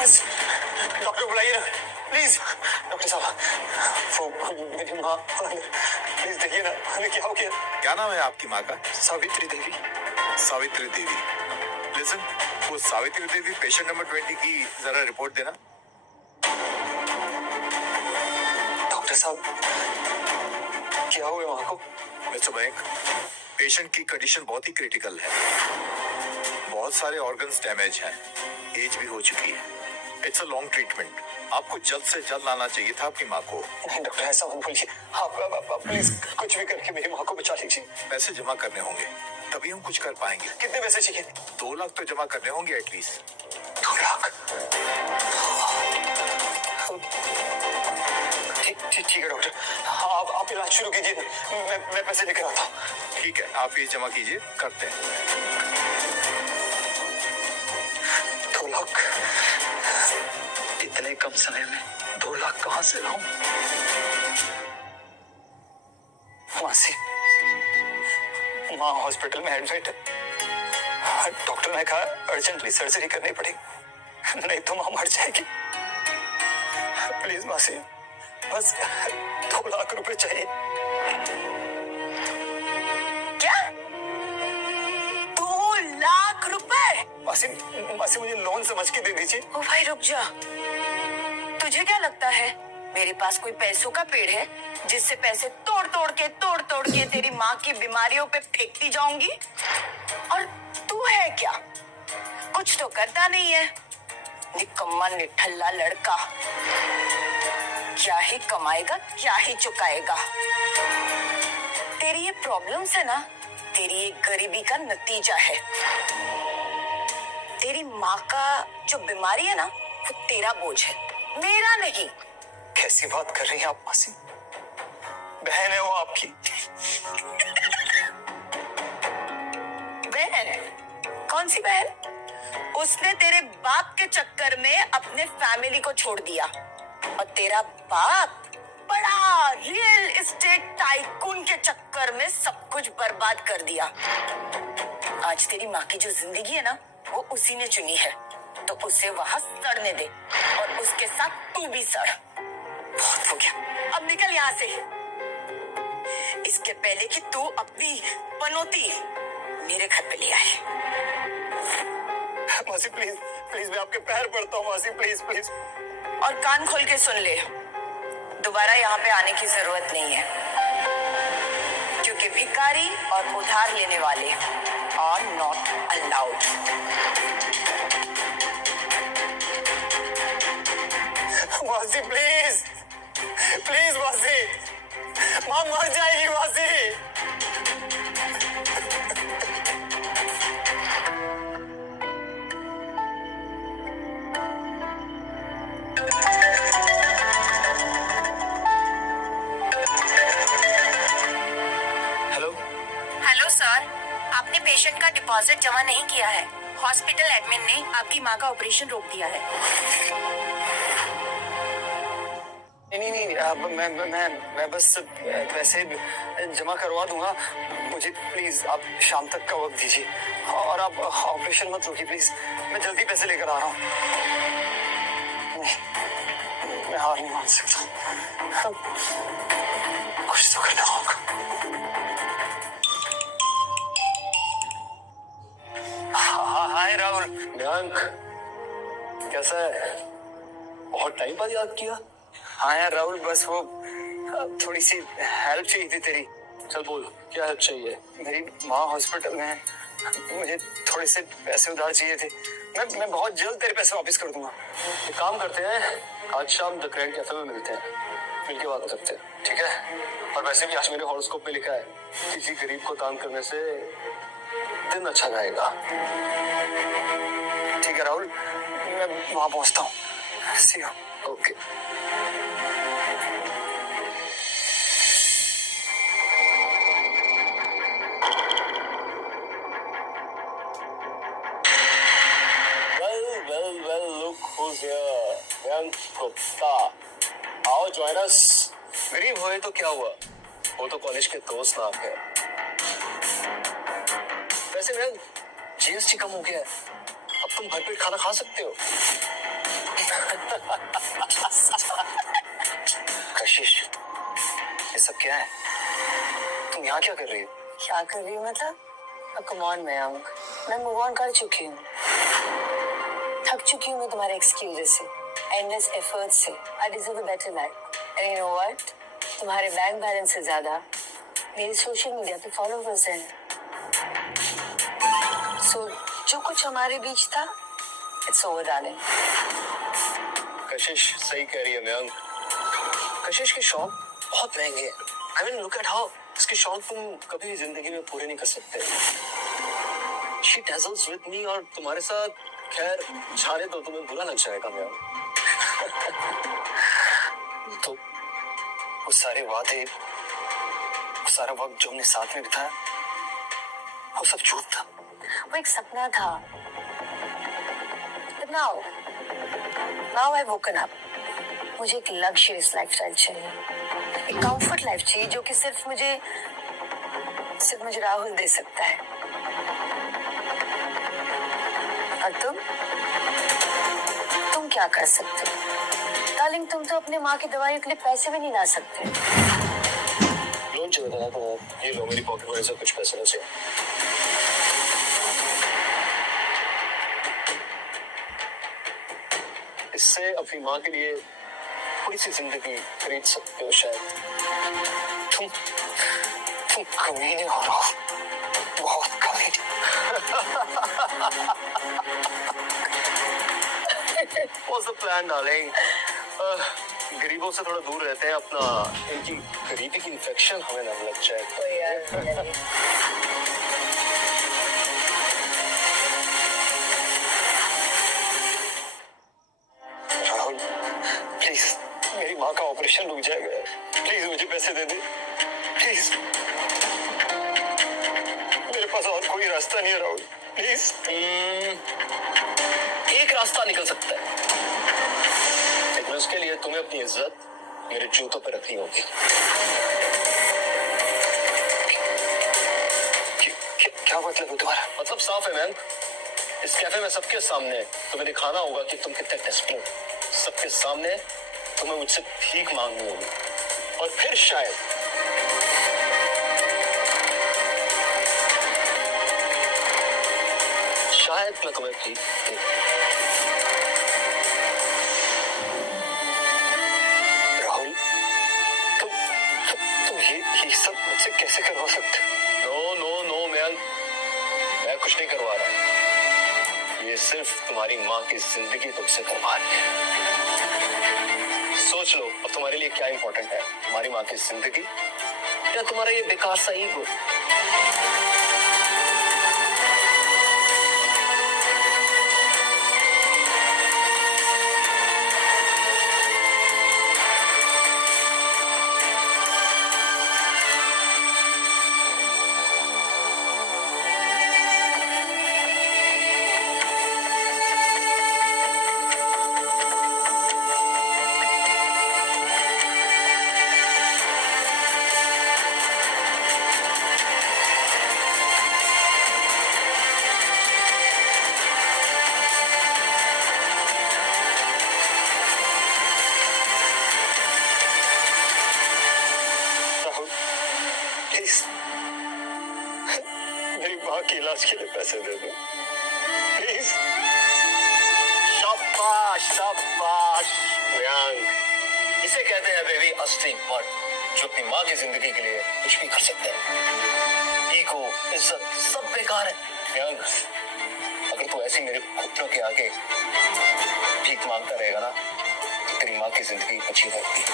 Nurse, doctor बुलाइए ना please. Doctor साहब, वो मेरी माँ, प्लीज देखिए ना, क्या हो गया? क्या नाम है आपकी माँ का? सावित्री देवी। सावित्री देवी। लिसन, वो सावित्री देवी पेशेंट नंबर 20 की जरा रिपोर्ट देना। डॉक्टर साहब, क्या हुआ माँ को? मिस्टर मयंक, पेशेंट की कंडीशन बहुत ही क्रिटिकल है। बहुत सारे ऑर्गन्स डैमेज हैं, एज भी हो चुकी है। It's a long treatment. आपको जल्द से जल्द लाना चाहिए था अपनी माँ को। नहीं डॉक्टर, ऐसा मत बोलिए। आप प्लीज कुछ भी करके मेरी माँ को बचा लीजिए। पैसे जमा करने होंगे, तभी हम कुछ कर पाएंगे। कितने पैसे चाहिए? 2 लाख तो जमा करने होंगे एटलीस्ट। 2 लाख? ठीक है डॉक्टर, आप इलाज शुरू कीजिए, मैं पैसे लेकर आता हूँ। ठीक है, आप फीस जमा कीजिए, करते हैं। 2 लाख? इतने कम समय में 2 लाख कहाँ से लाऊं? मासी, माँ हॉस्पिटल में एडमिट है। डॉक्टर ने कहा अर्जेंटली सर्जरी करनी पड़ेगी, नहीं तो माँ मर जाएगी। प्लीज मासी, बस 2 लाख रुपए चाहिए। क्या? 2 लाख रुपए? मासी मुझे लोन समझ के दे दीजिए। ओ भाई रुक जा, तुझे क्या लगता है मेरे पास कोई पैसों का पेड़ है जिससे पैसे तोड़ तोड़ के तेरी माँ की बीमारियों पे फेंकती जाऊंगी? और तू है क्या, कुछ तो करता नहीं है, निकम्मा निठल्ला लड़का। क्या ही कमाएगा, क्या ही चुकाएगा। तेरी ये प्रॉब्लम्स है ना, तेरी ये गरीबी का नतीजा है। तेरी माँ का जो बीमारी है ना, वो तेरा बोझ है, मेरा नहीं। कैसी बात कर रही हैं आप मासी? बहन है वो आपकी। बहन? कौन सी बहन? उसने तेरे बाप के चक्कर में अपने फैमिली को छोड़ दिया, और तेरा बाप बड़ा रियल एस्टेट टाइकून के चक्कर में सब कुछ बर्बाद कर दिया। आज तेरी माँ की जो जिंदगी है ना, वो उसी ने चुनी है, तो उसे वहां सड़ने दे, और उसके साथ तू भी सड़। बहुत हो गया, अब निकल यहाँ से, इसके पहले कि तू अपनी पनौती मेरे घर पे ले आए। मासी प्लीज प्लीज, मैं आपके पैर पड़ता हूँ मासी, प्लीज प्लीज। और कान खोल के सुन ले, दोबारा यहाँ पे आने की जरूरत नहीं है, क्योंकि भिखारी और उधार लेने वाले आर नॉट अलाउड। मासी प्लीज प्लीज मासी, माँ मर जाएगी मासी। हेलो सर, आपने पेशेंट का डिपॉजिट जमा नहीं किया है। हॉस्पिटल एडमिन ने आपकी माँ का ऑपरेशन रोक दिया है। नहीं, मैं बस पैसे जमा करवा दूंगा। मुझे प्लीज आप शाम तक का वक्त दीजिए, और आप ऑपरेशन मत रोकिए प्लीज। मैं जल्दी पैसे लेकर आ रहा हूँ। नहीं, मैं हार नहीं मान सकता, कुछ तो करना होगा। हाय राहुल। मयंक, कैसा है? बहुत टाइम बाद याद किया। हाँ यार राहुल, बस वो थोड़ी सी हेल्प चाहिए थी तेरी। चल बोल, क्या हेल्प चाहिए? मेरी माँ हॉस्पिटल में है, मुझे थोड़े से पैसे उधार चाहिए थे। मैं बहुत जल्द तेरे पैसे वापस कर दूंगा। एक काम करते हैं, आज शाम द ग्रैंड कैफे में मिलते हैं, मिलके बात करते हैं, ठीक है? और वैसे भी आज मेरे हॉरोस्कोप में लिखा है, किसी गरीब को दान करने से दिन अच्छा जाएगा। ठीक है राहुल, मैं वहां पहुंचता हूँ। See you. Okay. Well, look who's here. Mayank Gupta, आओ join us. गरीब हुए तो क्या हुआ, वो तो कॉलेज के दोस्त ना आपके। वैसे मयंक, जीएसटी कम हो गया है, अब तुम भरपेट खाना खा सकते हो। कशिश, ये सब क्या है? तुम यहाँ क्या कर रही हो? क्या कर रही हूँ मतलब? कम ऑन मयंक, मैं मूव ऑन कर चुकी हूँ। थक चुकी हूँ मैं तुम्हारे एक्सक्यूजेस से, एंडलेस एफर्ट्स से। I deserve a better life. And you know what? तुम्हारे बैंक बैलेंस से ज्यादा मेरे सोशल मीडिया पे फॉलोवर्स हैं। सो जो कुछ हमारे बीच था, इट्स ओवर डार्लिंग। कशिश सही कह रही है मयंक। कशिश के शौक बहुत महंगे हैं। I mean look at how इसके शौक तुम कभी जिंदगी में पूरे नहीं कर सकते। शी डेजल्स विद मी, और तुम्हारे साथ खैर झाड़े तो तुम्हें बुरा लग जाएगा मयंक। तो वो सारे वादे, वो सारा वक्त जो हमने साथ में बिताया, वो सब झूठ था। वो एक सपना था। But now I've woken up. मुझे एक लग्जरियस लाइफस्टाइल चाहिए, एक कंफर्ट लाइफ चाहिए जो कि सिर्फ मुझे राहुल दे सकता है। और तुम क्या कर सकते हो? डार्लिंग, तुम तो अपने माँ की दवाइयों के लिए पैसे भी नहीं ला सकते। लोन चाहिए था तो ये लो, मेरी पॉकेट मनी से कुछ पैसे बचे। इससे अपनी माँ के लिए थोड़ी सी जिंदगी खरीद सकते हो शायद। तुम कमीने हो रहा हो, बहुत कमीने। What's the plan, darling? गरीबों से थोड़ा दूर रहते हैं, अपना इनकी गरीबी की इन्फेक्शन हमें ना लग जाए। राहुल, प्लीज, मेरी माँ का ऑपरेशन रुक जाएगा। प्लीज मुझे पैसे दे दे, प्लीज। मेरे पास और कोई रास्ता नहीं है राहुल, प्लीज। एक रास्ता निकल सकता है, लेकिन उसके लिए तुम्हें अपनी इज्जत मेरे जूतों पर रखनी होगी। क्या मतलब है तुम्हारा? मतलब साफ है मैम, इस कैफे में सबके सामने तुम्हें दिखाना होगा कि तुम कितने डेस्परेट। सबके सामने तुम्हें मुझसे भीख मांगनी होगी, और फिर शायद मैं तुम्हें भीख दे। राहुल, तुम ये सब मुझसे कैसे करवा सकते हो? नो मैं कुछ नहीं करवा रहा। ये सिर्फ तुम्हारी माँ की जिंदगी तुमसे करवा रही है। सोच लो अब तुम्हारे लिए क्या इंपॉर्टेंट है, तुम्हारी माँ की जिंदगी या तुम्हारा ये बेकार सा ईगो? मेरी माँ के इलाज के लिए पैसे दे दो प्लीज। शाबाश मयंक, इसे कहते हैं बेबी असली मर्द, जो अपनी माँ की जिंदगी के लिए कुछ भी कर सकते हैं। ईगो, इज्जत सब बेकार है मयंक। अगर तू ऐसी मेरे घुटनों के आगे भीख मांगता रहेगा ना, तो तेरी माँ की जिंदगी बची रहती है।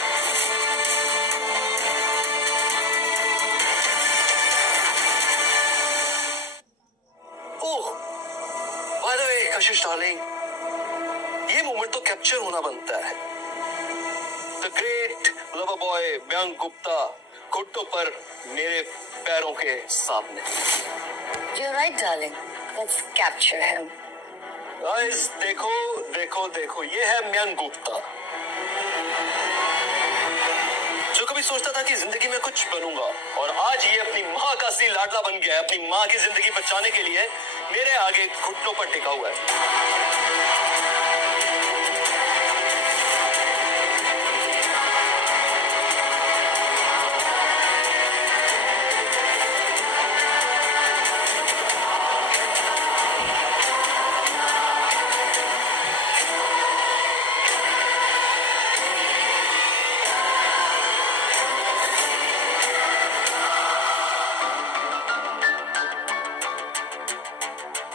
कशिश डार्लिंग, ये मोमेंट तो कैप्चर होना बनता है। The great lover boy Mayank Gupta घुटनों पर मेरे पैरों के सामने। You're right, darling. Let's capture him. Guys देखो, ये है मयंक गुप्ता, जो कभी कभी सोचता था कि जिंदगी में कुछ बनूंगा, और आज ये अपनी माँ का असली लाडला बन गया है। अपनी माँ की जिंदगी बचाने के लिए मेरे आगे घुटनों पर टिका हुआ है।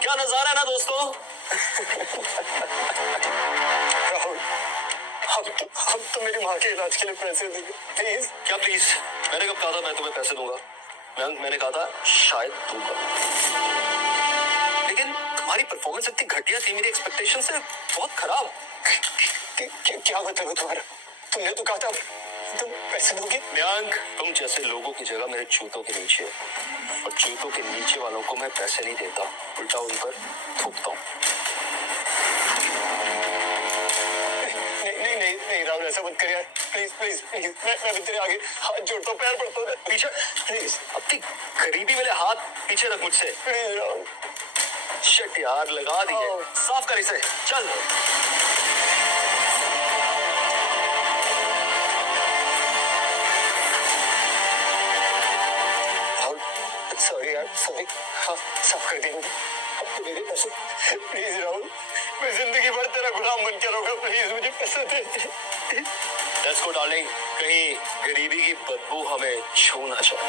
क्या नजारा है ना दोस्तों। राहुल, हम तो मेरी माँ के इलाज के लिए पैसे देंगे, प्लीज। क्या प्लीज? मैंने कब कहा था मैं तुम्हें पैसे दूंगा? मैंने कहा था शायद दूंगा, लेकिन तुम्हारी परफॉर्मेंस इतनी घटिया थी, मेरी एक्सपेक्टेशन से बहुत खराब। क्या मतलब है तुम्हारा? तुमने तो कहा था तुम पैसे दोगे। मयंक, तुम जैसे लोगों की जगह मेरे जूतों के नीचे, और जूतों के नीचे वालों को मैं पैसे नहीं देता, उल्टा उन पर थूकता हूँ। नहीं राहुल, ऐसा मत कर यार, प्लीज प्लीज प्लीज। मैं भी तेरे आगे हाथ जोड़ता हूँ, पैर पड़ता हूँ। पीछे प्लीज अपनी गरीबी वाले हाथ पीछे रख मुझसे। प्लीज राहुल। शिट यार, लगा दिए। साफ कर इसे, चल। सॉरी यार, सॉरी। हाँ, साफ कर देंगे। अब तो मेरे पैसे, प्लीज राहुल, मैं जिंदगी भर तेरा गुलाम बन के रहूंगा, प्लीज मुझे पैसे दे। लेट्स गो डार्लिंग, कहीं गरीबी की बदबू हमें छू ना जाए।